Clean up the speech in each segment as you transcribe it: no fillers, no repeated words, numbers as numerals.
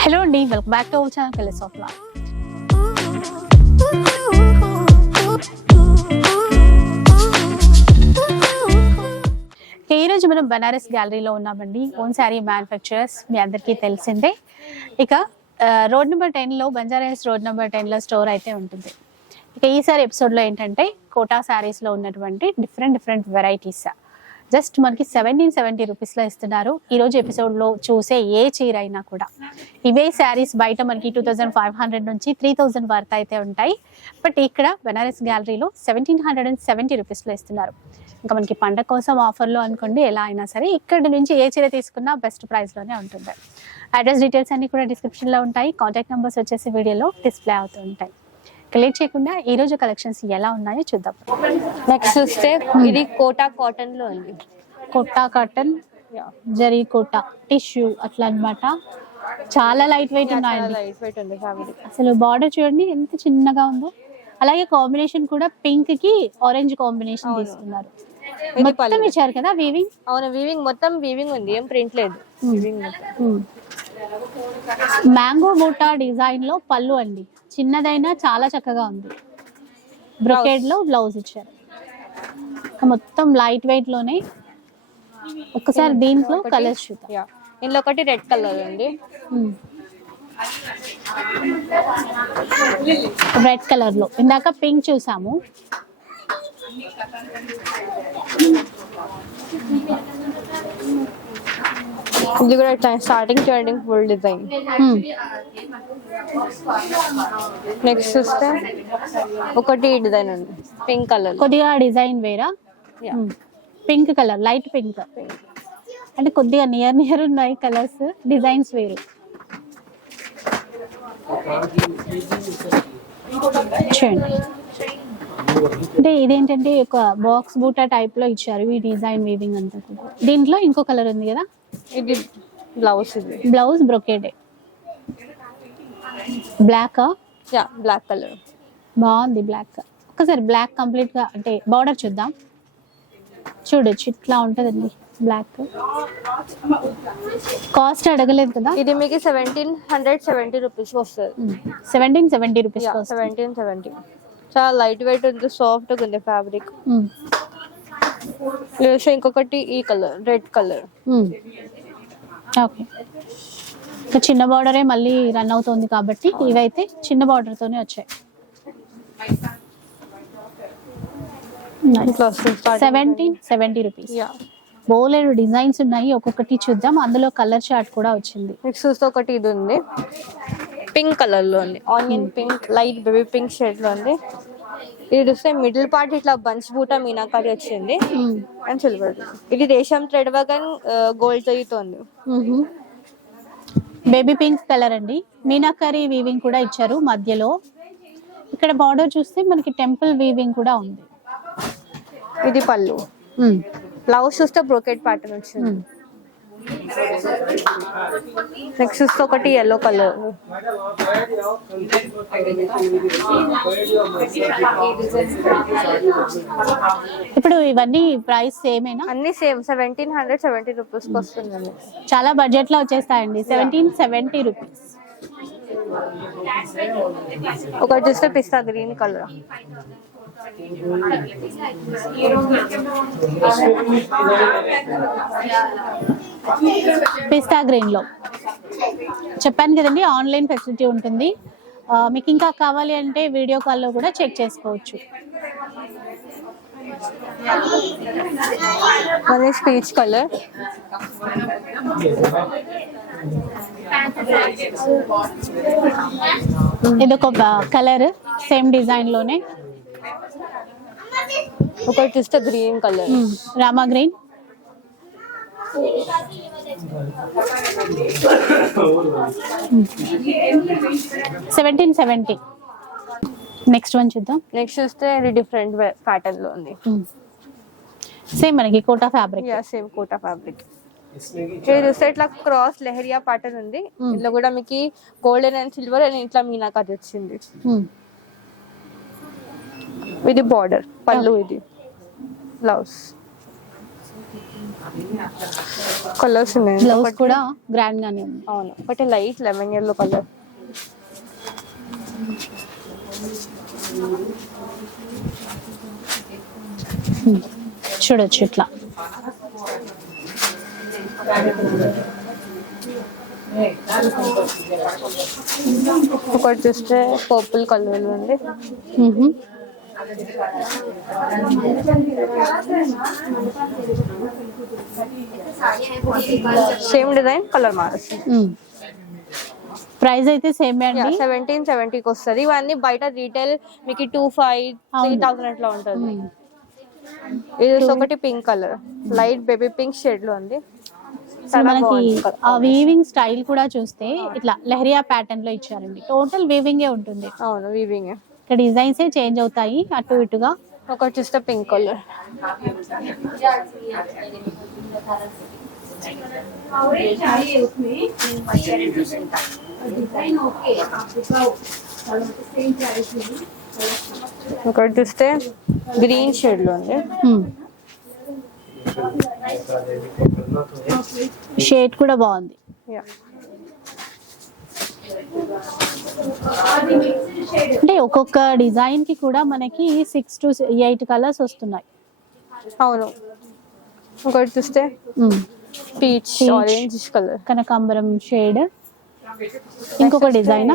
Hello అండి, welcome back to our channel colours of life. ఈరోజు మనం బనారస్ గ్యాలరీలో ఉన్నామండి. ఓన్ శారీ మ్యానుఫ్యాక్చరర్స్ మీ అందరికీ తెలిసిందే. ఇక రోడ్ నెంబర్ 10లో బంజారాహిల్స్ రోడ్ నెంబర్ 10లో స్టోర్ అయితే ఉంటుంది. ఇక ఈసారి ఎపిసోడ్లో ఏంటంటే కోటా శారీస్లో ఉన్నటువంటి డిఫరెంట్ వెరైటీస్ జస్ట్ మనకి 1770 రూపీస్లో ఇస్తున్నారు. ఈరోజు ఎపిసోడ్లో చూసే ఏ చీర అయినా కూడా ఇవే శారీస్ బయట మనకి 2500 నుంచి 3000 వరకు అయితే ఉంటాయి. బట్ ఇక్కడ బనారస్ గ్యాలరీలో 1770 రూపీస్లో ఇస్తున్నారు. ఇంకా మనకి పండగ కోసం ఆఫర్లో అనుకోండి, ఎలా అయినా సరే ఇక్కడ నుంచి ఏ చీర తీసుకున్నా బెస్ట్ ప్రైస్లోనే ఉంటుంది. అడ్రస్ డీటెయిల్స్ అన్ని కూడా డిస్క్రిప్షన్లో ఉంటాయి. కాంటాక్ట్ నెంబర్స్ వచ్చేసి వీడియోలో డిస్ప్లే అవుతూ ఉంటాయి. లేట్ చేయకుండా ఈ రోజు కలెక్షన్స్ ఎలా ఉన్నాయో చూద్దాం. నెక్స్ట్ చూస్తే ఇది కోటా కాటన్ లో ఉంది. కోటా కాటన్, జరీ కోటా టిష్యూ అట్లా అన్నమాట. చాలా లైట్ వెయిట్ ఉన్నాయండి. అసలు బార్డర్ చూడండి ఎంత చిన్నగా ఉందో. అలాగే కాంబినేషన్ కూడా పింక్ కి ఆరెంజ్ కాంబినేషన్ తీసుకున్నారు. మొత్తం ఇచ్చారు కదా వీవింగ్. అవును, వీవింగ్ మొత్తం వీవింగ్ ఉంది, ఏం ప్రింట్ లేదు. మ్యాంగో బూటా డిజైన్ లో పళ్ళు అండి, చిన్నదైనా చాలా చక్కగా ఉంది. బ్రొకేడ్ లో బ్లౌజ్ ఇచ్చారు. మొత్తం లైట్ వెయిట్ లోనే. ఒక్కసారి దీంట్లో కలర్స్ చూద్దాం. ఇందులో ఒకటి రెడ్ కలర్ ఉంది. రెడ్ కలర్ లో ఇందాక పింక్ చూసాము. ఇది కూడా starting trending full design. Next చూస్తే ఒకటి డిజైన్ ఉంది పింక్ కలర్. కొద్దిగా డిజైన్ వేరా. పింక్ కలర్, లైట్ పింక్ అంటే కొద్దిగా నియర్ ఉన్నాయి కలర్స్, డిజైన్స్ వేరు. చూడండి, అంటే ఇదేంటంటే ఒక బాక్స్ బూటా టైప్ లో ఇచ్చారు ఈ డిజైన్ వీవింగ్ అంతా కూడా. దీంట్లో ఇంకో కలర్ ఉంది కదా, ఇది బ్లౌజ్. ఇది blouse brocade black. Black colour బాగుంది. బ్లాక్ ఒకసారి బ్లాక్ కంప్లీట్ గా అంటే బార్డర్ చూద్దాం. చూడొచ్చు ఇట్లా ఉంటదండి బ్లాక్. కాస్ట్ అడగలేదు కదా. ఇది మీకు 1770 రూపీస్ వస్తుంది. 1770 రూపీస్. 1770. చాలా లైట్ వెయిట్ ఉంది, సాఫ్ట్ గా ఉంది ఫ్యాబ్రిక్. ఇంకొకటి ఈ కలర్ రెడ్ కలర్. ఓకే, చిన్న బార్డరే మళ్ళీ రన్ అవుతుంది కాబట్టి ఇవైతే చిన్న బార్డర్ తోనే వచ్చాయి. 1770 రూపీస్. బోలెడు డిజైన్స్ ఉన్నాయి, ఒక్కొక్కటి చూద్దాం. అందులో కలర్ చార్ట్ కూడా వచ్చింది. నెక్స్ట్ చూస్తే ఒకటి ఇది ఉంది, పింక్ కలర్ లో ఉంది. Onion pink, light baby pink shade లో ఉంది. ఇది చూస్తే మిడిల్ పార్ట్ ఇట్లా బంచ్ బూటా మీనాకారి వచ్చింది అండ్ సిల్వర్. ఇది రేషం థ్రెడ్ వర్క్ అండ్ గోల్డ్ జరీతో ఉంది. బేబీ పింక్ కలర్ అండి. మీనాకారి వీవింగ్ కూడా ఇచ్చారు మధ్యలో. ఇక్కడ బార్డర్ చూస్తే మనకి టెంపుల్ వీవింగ్ కూడా ఉంది. ఇది పళ్ళు. బ్లౌజ్ చూస్తే బ్రోకెట్ ప్యాటర్న్ వచ్చింది. నెక్స్ట్ చూస్తే ఒకటి ఎల్లో కలర్. ఇప్పుడు ఇవన్నీ ప్రైస్ సేమేనా? అన్ని సేమ్ 1770 రూపీస్ వస్తుందండి. చాలా బడ్జెట్ లో వచ్చేస్తాయండి. 1770 రూపీస్. ఒకటి చూస్తే పిస్తా గ్రీన్ కలర్. పిస్తా గ్రీన్ లో చెప్పాను కదండి, ఆన్లైన్ ఫెసిలిటీ ఉంటుంది. మీకు ఇంకా కావాలి అంటే వీడియో కాల్లో కూడా చెక్ చేసుకోవచ్చు. Peach colour. ఇదొక కలర్ సేమ్ డిజైన్ లోనే. ఒకటి చూస్తే గ్రీన్ కలర్, రామా గ్రీన్. $1770. నెక్స్ట్ వన్ చూద్దాం. నెక్స్ట్ చూస్తే ఇది డిఫరెంట్ ప్యాటర్న్ లో ఉంది. సేమ్ మనకి Kota fabric. Same Kota fabric. ఇది చూస్తే ఇట్లా క్రాస్ లెహరియా ప్యాటర్న్ ఉంది. ఇందులో కూడా మీకు గోల్డెన్ అండ్ సిల్వర్ అండ్ ఇట్లా మీనాకారి వచ్చింది. ఇది బార్డర్, పళ్ళు, ఇది బ్లౌజ్. కలర్స్ ఉన్నాయి. బ్లౌజ్ కూడా గ్రాండ్ గానే ఉంది. అవును, ఒకటి లైట్ లెమన్ ఎల్లో కలర్. చూడొచ్చు ఇట్లా. ఒకటి చూస్తే పర్పుల్ కలర్ ఉంది. సేమ్ డిజైన్, కలర్ మారుస్తుంది. ప్రైస్ అయితే సేమ్ అండి. 1770కి వస్తుంది. ఇవన్నీ బయట రీటైల్ మీకు 2500, 3000 అట్లా ఉంటుంది. ఇది ఒకటి pink colour, light baby pink shade లో ఉంది. మనకి ఆ వీవింగ్ స్టైల్ కూడా చూస్తే ఇట్లా లెహరియా ప్యాటర్న్ లో ఇచ్చారండి. టోటల్ వీవింగ్ ఉంటుంది. అవును, వీవింగ్. ఇక్కడ డిజైన్స్ చేంజ్ అవుతాయి అటు ఇటుగా. ఒకటి చూస్తే పింక్ కలర్. ఒకటి చూస్తే గ్రీన్ షేడ్ లో ఉంది. షేడ్ కూడా బాగుంది. అంటే ఒక్కొక్క డిజైన్ కి కూడా మనకి 6 to 8 కలర్స్ వస్తున్నాయి. అవును. ఒకటి చూస్తే పీచ్ ఆరెంజ్ కలర్, కనకాంబరం షేడ్. ఇంకొక డిజైన్,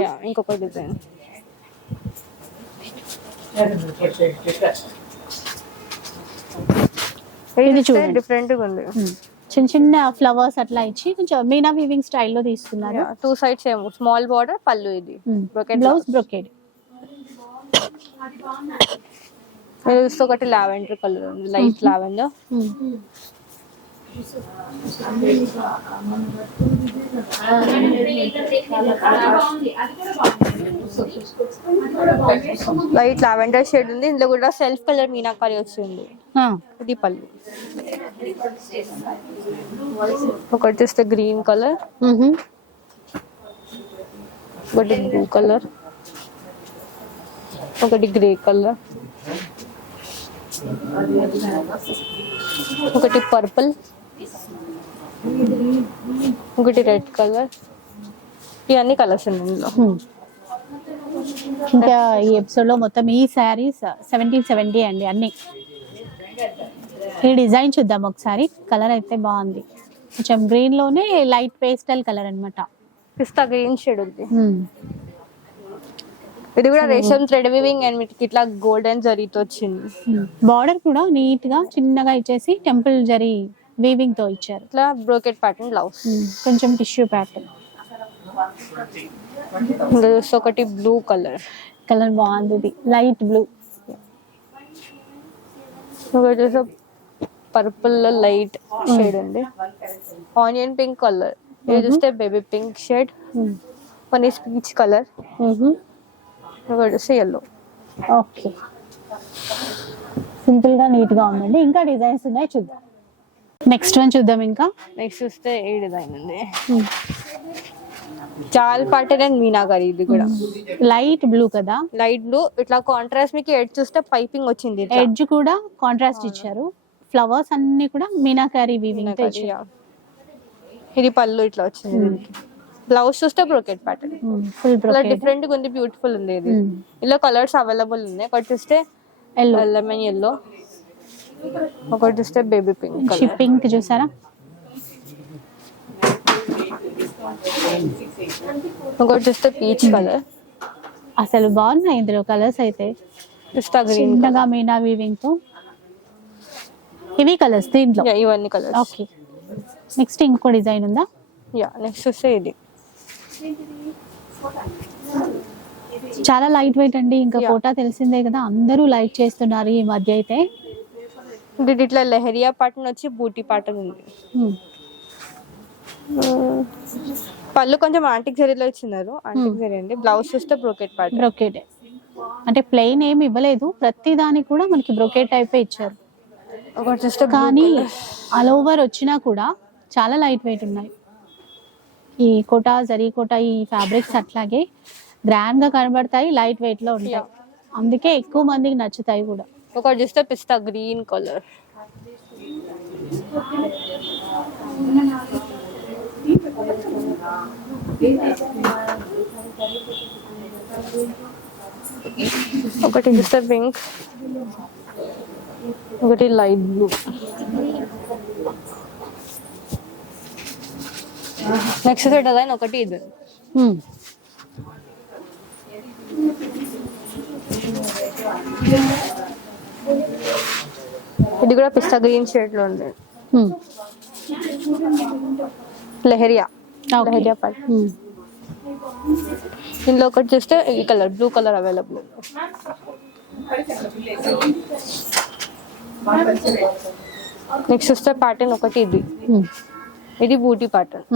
ఇది చూడండి, డిఫరెంట్ గా ఉంది. చిన్న చిన్న ఫ్లవర్స్ అట్లా ఇచ్చి కొంచెం మీనా వీవింగ్ స్టైల్లో తీసుకున్నారు. 2 sides ఏమో స్మాల్ బార్డర్, పళ్ళు. ఇది బ్లౌజ్ బ్రొకేడ్. ఒకటి లావెండర్ కలర్ ఉంది, light lavender. Light lavender shade ఉంది. ఇందులో కూడా సెల్ఫ్ కలర్ మీనాకారి వచ్చింది. ఇది పళ్ళు. ఒకటి చూస్తే గ్రీన్ కలర్, ఒకటి బ్లూ కలర్, ఒకటి గ్రే కలర్, ఒకటి పర్పుల్, ఒకటి రెడ్ కలర్. ఇవన్నీ కలర్స్ ఉన్నాయి ఇందులో. ఇంకా ఈ ఎపిసోడ్ లో మొత్తం ఈ శారీస్ 1770 అండి అన్ని. ఈ డిజైన్ చూద్దాం ఒకసారి. కలర్ అయితే బాగుంది, కొంచెం గ్రీన్ లోనే లైట్ పేస్టల్ కలర్ అన్నమాట. పిస్తా గ్రీన్ షేడ్ ఉంది. ఇది కూడా రేషం థ్రెడ్ వీవింగ్ అండ్ మీకు ఇట్లా గోల్డెన్ జరీతో వచ్చింది. బార్డర్ కూడా నీట్ గా చిన్నగా ఇచ్చేసి టెంపుల్ జరీ వీవింగ్ తో ఇచ్చారు. ఇట్లా బ్రోకెట్ ప్యాటర్న్ బ్లౌజ్, కొంచెం టిష్యూ ప్యాటర్న్. ఒకటి బ్లూ కలర్, కలర్ బాగుంది, లైట్ బ్లూ. ఒకటి పర్పుల్ లో లైట్ షేడ్ ఉంది. Onion pink colour. ఇది చూస్తే baby pink shade, one is peach colour, ఒకటి చూస్తే ఎల్లో. ఓకే, సింపుల్ గా నీట్ గా ఉందండి. ఇంకా డిజైన్స్ ఉన్నాయి, చూద్దాం. నెక్స్ట్ వన్ చూద్దాం. ఇంకా నెక్స్ట్ చూస్తే ఏ డిజైన్ ఉంది, చాల్ ప్యాటర్న్ అండ్ మీనాకారి. ఇది కూడా లైట్ బ్లూ కదా, లైట్ బ్లూ. ఇట్లా కాంట్రాస్ట్ మీకు ఎడ్జ్ చూస్తే పైపింగ్ వచ్చింది. ఎడ్జ్ కూడా కాంట్రాస్ట్ ఇచ్చారు. ఫ్లవర్స్ అన్ని కూడా మీనాకారి వీవింగ్ తో ఇచ్చారు. ఇది పళ్ళు ఇట్లా వచ్చింది. బ్లౌజ్ చూస్తే brocade pattern, full brocade. Different గా ఉంది, బ్యూటిఫుల్ ఉంది. ఇది ఇలా కలర్స్ అవైలబుల్ ఉన్నాయి. ఒకటి చూస్తే ఎల్లో, లెమన్ ఎల్లో, ఒకటి చూస్తే బేబీ పింక్. పింక్ చూసారా, ఒకటి చూస్తే పీచ్ కలర్. అసలు బాగున్నాయి ఇందులో కలర్స్ అయితే. పిస్తా గ్రీన్, చిన్నగా మీనా వీవింగ్ తో. ఇవి కలర్స్ దీంట్లో, ఇవన్నీ కలర్స్. ఓకే, నెక్స్ట్ ఇంకో డిజైన్ ఉందా? నెక్స్ట్ చూస్తే ఇది చాలా లైట్ వెయిట్ అండి. ఇంకా కోటా తెలిసిందే కదా, అందరూ లైక్ చేస్తున్నారు ఈ మధ్య అయితే. ఇది ఇట్లా లెహరియా ప్యాటర్న్ వచ్చి బూటీ ప్యాటర్న్ ఉంది. పళ్ళు కొంచెం ఆంటిక్ జరీలో ఇచ్చినారు. ఆంటిక్ జరీ అండి. బ్లౌజ్ చూస్తే బ్రోకెట్ ప్యాటర్న్. బ్రోకెట్ అంటే ప్లెయిన్ ఏమి ఇవ్వలేదు, ప్రతి దానికి కూడా మనకి బ్రోకెట్ టైపే ఇచ్చారు. ఒకటి చూస్తే కానీ ఆల్ ఓవర్ వచ్చినా కూడా చాలా లైట్ వెయిట్ ఉన్నాయి. ఈ కోటా, జరీ కోటా, ఈ ఫ్యాబ్రిక్స్ అట్లాగే గ్రాండ్ గా కనబడతాయి, లైట్ వెయిట్ లో ఉంటాయి. అందుకే ఎక్కువ మందికి నచ్చుతాయి కూడా. ఒకటి చూస్తే పిస్తా గ్రీన్ కలర్. ఒకటి చూస్తే పింక్, ఒకటి లైట్ బ్లూ. నెక్స్ట్ డిజైన్ ఒకటి ఇది. ఇది కూడా పిస్తా గ్రీన్ షేడ్ లో ఉంది. లెహరియా పార్ట్. దీనిలో ఒకటి చూస్తే ఈ colour blue colour available. Next చూస్తే ప్యాటర్న్ ఒకటి ఇది. ఇది బూటీ ప్యాటర్న్.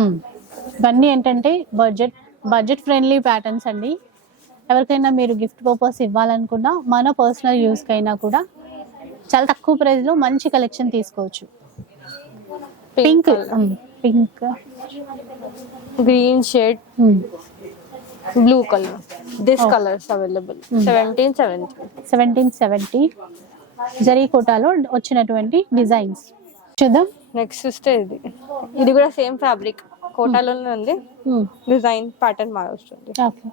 ఇవన్నీ ఏంటంటే బడ్జెట్ ఫ్రెండ్లీ ప్యాటర్న్స్ అండి. ఎవరికైనా మీరు గిఫ్ట్ పర్పస్ ఇవ్వాలనుకున్నా, మన పర్సనల్ యూస్ కైనా కూడా చాలా తక్కువ ప్రైస్ లో మంచి కలెక్షన్ తీసుకోవచ్చు. Pink green shade, blue colour. This colours available. 1770 zari కోటాలో వచ్చినటువంటి డిజైన్స్ చూద్దాం. నెక్స్ట్ చూస్తే ఇది కూడా సేమ్ ఫ్యాబ్రిక్ కోటాలోనే ఉంది. డిజైన్ ప్యాటర్న్ మారుస్తుంది. ఓకే,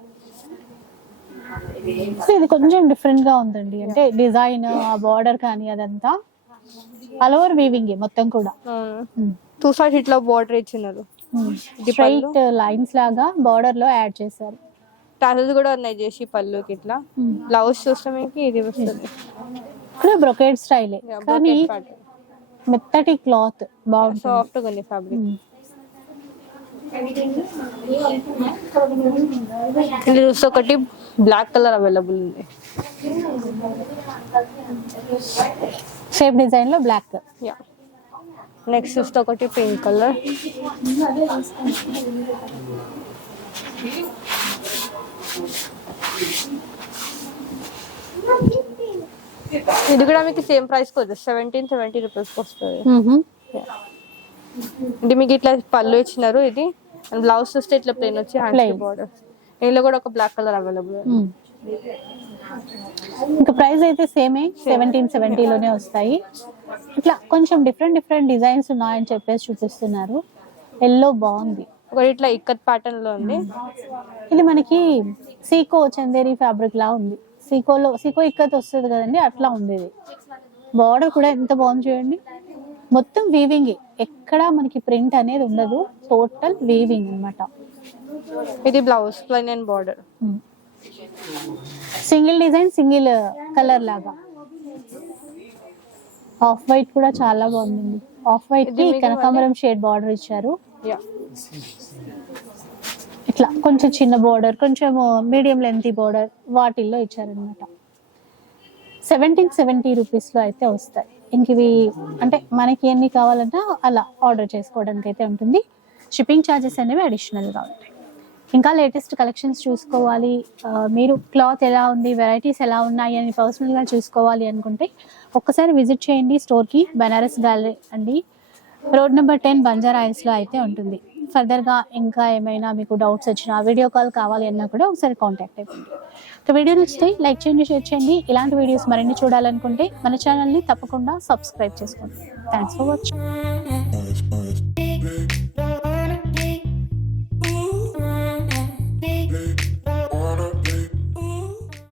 సో ఇది కొంచెం డిఫరెంట్ గా ఉందండి. అంటే డిజైన్, ఆ బార్డర్ కానీ అదంతా ఆల్ ఓవర్ వీవింగ్ మొత్తం కూడా. టూ సైడ్ ఇట్లా బార్డర్ ఇచ్చినారు. స్ట్రైట్ లైన్స్ లాగా బార్డర్ లో యాడ్ చేశారు. టాసెస్ కూడా ఉన్నాయి చేసి పళ్ళుకి ఇట్లా. బ్లౌజ్ చూస్తే మీకు ఇది వస్తుంది. ఇక్కడ బ్రొకేడ్ స్టైల్ కానీ మెత్తటి క్లాత్ బాగుంటుంది. సాఫ్ట్ గా ఉంది ఫ్యాబ్రిక్. ఇది చూస్తే ఒకటి బ్లాక్ కలర్ అవైలబుల్ ఉంది. షేప్ డిజైన్ లో బ్లాక్. నెక్స్ట్ చూస్తే ఒకటి పింక్ కలర్. ఇది కూడా మీకు సేమ్ ప్రైస్ కి వస్తుంది. 1770 రూపీస్ వస్తుంది. ఇది మీకు ఇట్లా పళ్ళు ఇచ్చినారు. ఇది బ్లౌజ్ చూస్తే ఇట్లా ప్లెయిన్ వచ్చి హ్యాండ్స్ బార్డర్. ఇందులో కూడా ఒక బ్లాక్ కలర్ అవైలబుల్. ఇంకా ప్రైస్ అయితే సేమే 1770 లోనే వస్తాయి. ఇట్లా కొంచెం డిఫరెంట్ డిజైన్స్ ఉన్నాయని చెప్పేసి చూపిస్తున్నారు. ఎల్లో బాగుంది. ఒకటి ఇట్లా ఇక్కత్ ప్యాటర్న్ లో ఉంది. ఇది మనకి సీకో చందేరి ఫ్యాబ్రిక్ లా ఉంది. సీకో ఇక్కత్ వస్తుంది కదండి, అట్లా ఉంది. ఇది బార్డర్ కూడా ఎంత బాగుంది చూడండి. మొత్తం వీవింగ్, ఎక్కడ మనకి ప్రింట్ అనేది ఉండదు. టోటల్ వీవింగ్ అన్నమాట. ఇది blouse plain and border. Single design, single colour లాగా. ఆఫ్ వైట్ కూడా చాలా బాగుంది. ఆఫ్ వైట్ కి కనకాంబరం షేడ్ బార్డర్ ఇచ్చారు. ఇట్లా కొంచెం చిన్న బార్డర్, కొంచెం మీడియం లెంతీ బార్డర్ వాటిల్లో ఇచ్చారనమాట. 1770 రూపీస్ లో అయితే వస్తాయి. ఇంక ఇవి అంటే మనకి ఎన్ని కావాలన్నా అలా ఆర్డర్ చేసుకోవడానికి అయితే ఉంటుంది. షిప్పింగ్ ఛార్జెస్ అనేవి అడిషనల్గా ఉంటాయి. ఇంకా లేటెస్ట్ కలెక్షన్స్ చూసుకోవాలి, మీరు క్లాత్ ఎలా ఉంది, వెరైటీస్ ఎలా ఉన్నాయి అని పర్సనల్గా చూసుకోవాలి అనుకుంటే ఒక్కసారి విజిట్ చేయండి స్టోర్కి. బనారస్ గ్యాలరీ అండి, రోడ్ నెంబర్ 10 బంజారా హిల్స్లో అయితే ఉంటుంది. ఫర్దర్గా ఇంకా ఏమైనా మీకు డౌట్స్ వచ్చినా, వీడియో కాల్ కావాలి అన్నా కూడా ఒకసారి కాంటాక్ట్ అయిపోండి. ఒక వీడియో నచ్చితే లైక్ చేయండి, షేర్ చేయండి. ఇలాంటి వీడియోస్ మరిన్ని చూడాలనుకుంటే మన ఛానల్ని తప్పకుండా సబ్స్క్రైబ్ చేసుకోండి. Thanks for watching.